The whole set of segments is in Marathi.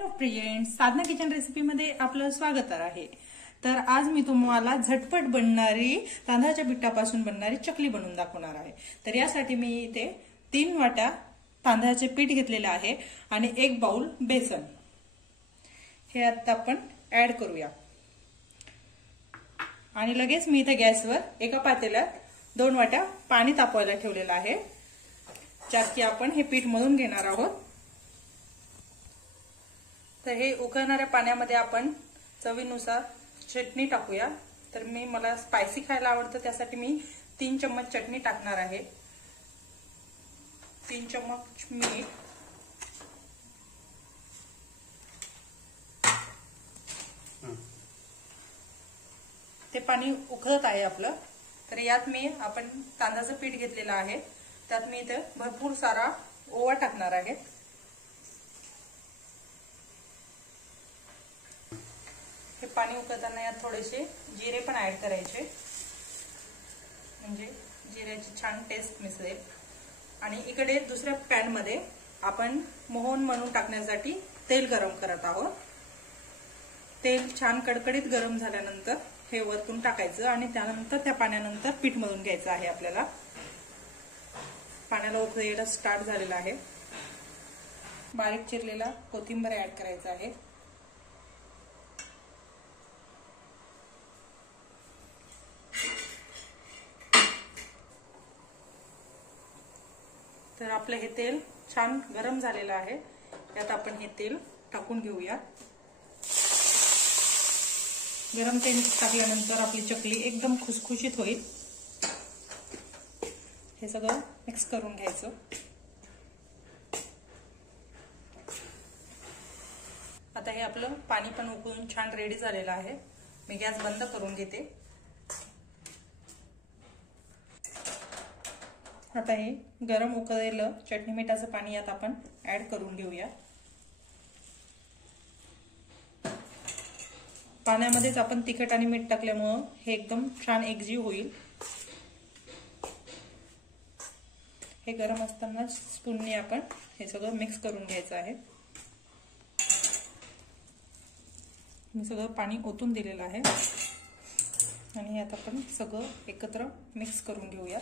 फ्रेंड्स, साधना किचन रेसिपी मध्ये आपलं स्वागत आहे। तर आज मी तुम्हाला झटपट बनणारी तांदळाच्या पिठापासून बनणारी चकली बनवून दाखवणार आहे। तर यासाठी मी इथे 3 वाट्या तांदळाचे पीठ घेतलेले आहे आणि 1 बाउल बेसन हे आता आपण ऍड करूया। आणि लगेच मी इथे गॅसवर एका पातेल्यात 2 वाट्या पाणी तापवायला ठेवलेलं आहे, ज्यात की आपण हे पीठ मळून घेणार आहोत। तर हे उकळणाऱ्या पाण्यामध्ये आपण चवीनुसार चटणी टाकूया। तर मला स्पायसी खायला आवडतं, त्यासाठी मी 3 चम्मच चटणी टाकणार आहे, 3 चम्मच मीठ, ते पाणी उकळत आहे आपलं। तर यात आपण तांदळाचं पीठ घेतलेलं आहे, त्यात मी इथे भरपूर सारा ओवा टाकणार आहे। हे पाणी उकळताना यात थोडेसे जिरे पण ऍड करायचे, म्हणजे जिऱ्याची छान टेस्ट मिसळेल। आणि इकडे दुसऱ्या पॅन मध्ये आपण मोहन म्हणून टाकण्यासाठी तेल गरम करत आहोत। तेल छान कडकडीत गरम झाल्यानंतर हे वरतून टाकायचं आणि त्यानंतर त्या पाण्यानंतर पीठ मळून घ्यायचं आहे आपल्याला। पाण्याला उकळी यायला स्टार्ट झालेला आहे। बारीक चिरलेला कोथिंबीर ऍड करायचा आहे। तर आपलं हे तेल छान गरम झालेलं आहे, यात आपण हे तेल टाकून घेऊया। गरम तेल टाकल्यानंतर आपली चकली एकदम खुसखुशीत होईल। हे सगळं मिक्स करून घ्यायचं। आता हे आपलं पाणी पण उकळून छान रेडी झालेलं आहे। मी गॅस बंद करून घेते। आता हे गरम उकळलेलं चटणी मिठाचं पाणी यात आपण ऍड करून घेऊया। पाण्यामध्येच आपण तिखट आणि मीठ टाकल्यामुळे हे एकदम छान एकजीव होईल। हे गरम असताना स्पूनने आपण हे सगळं मिक्स करून घ्यायचं आहे। मी सगळं पाणी ओतून दिलेलं आहे आणि यात आपण सगळं एकत्र मिक्स करून घेऊया।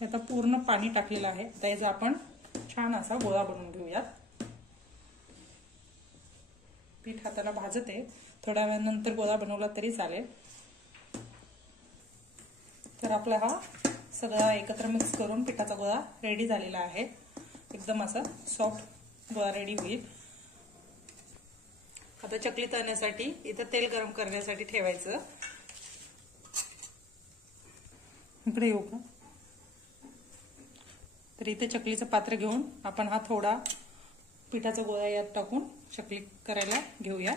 आता पूर्ण पाणी टाकलेलं आहे, त्याचा आपण छान असा गोळा बनवून घेऊया। पीठ हाताला भाजते, थोड्या वेळानंतर गोळा बनवला तरी चालेल। तर आपला हा सगळा एकत्र मिक्स करून पिठाचा गोळा रेडी झालेला आहे। एकदम असा सॉफ्ट गोळा रेडी होईल। आता चकली तळण्यासाठी इथं तेल गरम करण्यासाठी ठेवायचं। इकडे येऊ का? तर इथे चकलीचं पात्र घेऊन आपण हा थोडा पिठाचा गोळा यात टाकून चकली करायला घेऊया।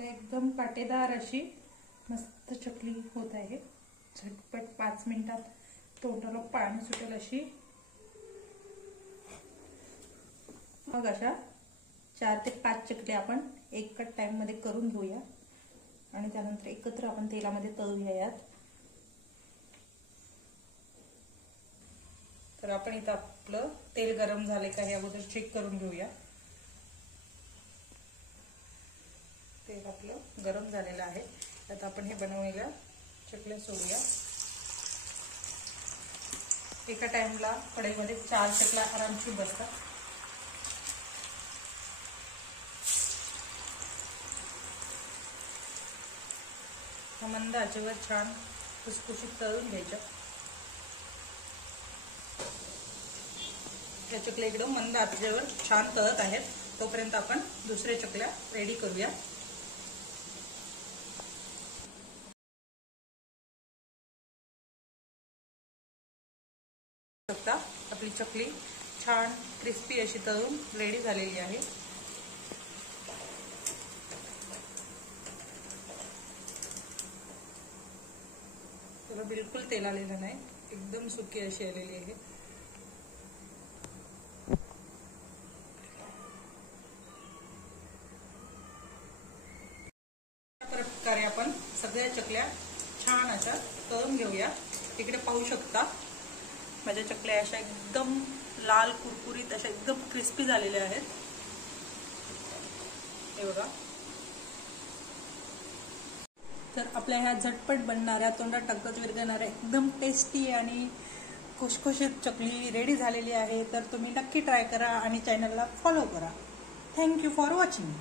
एकदम काटेदार अशी मस्त चकली होत आहे। झटपट 5 मिनिटात तोंडाला पाणी सुटेल अशी। मग अशा 4 ते 5 चकल्या आपण एकच टाइम मध्ये करून घेऊया आणि त्यानंतर एकत्र आपण तेलामध्ये तळूया यात। तर आपण इथं आपलं तेल गरम झाले का हे अगोदर चेक करून घेऊया। तेल आपलं गरम झालेलं आहे, आता आपण हे बनवलेल्या चकल्या सोडूया। एका टाइमला कढईमध्ये 4 चकल्या आरामशीर बसतात। मंद आचेवर छान खुसखुशीत तळून घ्यायच्या। या चकल्या एकदम मंद आचेवर छान तळत आहेत, तोपर्यंत आपण दुसऱ्या चकल्या रेडी करूया। आपली चकली छान क्रिस्पी अशी तळून रेडी झालेली आहे। त्याला बिलकुल तेल आलेलं नाही, एकदम सुकी अशी आलेली आहे। प्रकारे आपण सगळ्या चकल्या छान अशा तळून घेऊया। इकडे पाहू शकता माझ्या चकल्या अशा एकदम लाल कुरकुरीत अशा एकदम क्रिस्पी झालेल्या आहेत। हे बघा। तर आपल्या ह्या झटपट बनणाऱ्या तोंडात टाकताच विरघळणाऱ्या एकदम टेस्टी आणि खुशखुशीत चकली रेडी झालेली आहे। तर तुम्ही नक्की ट्राय करा आणि चॅनलला फॉलो करा। Thank you for watching.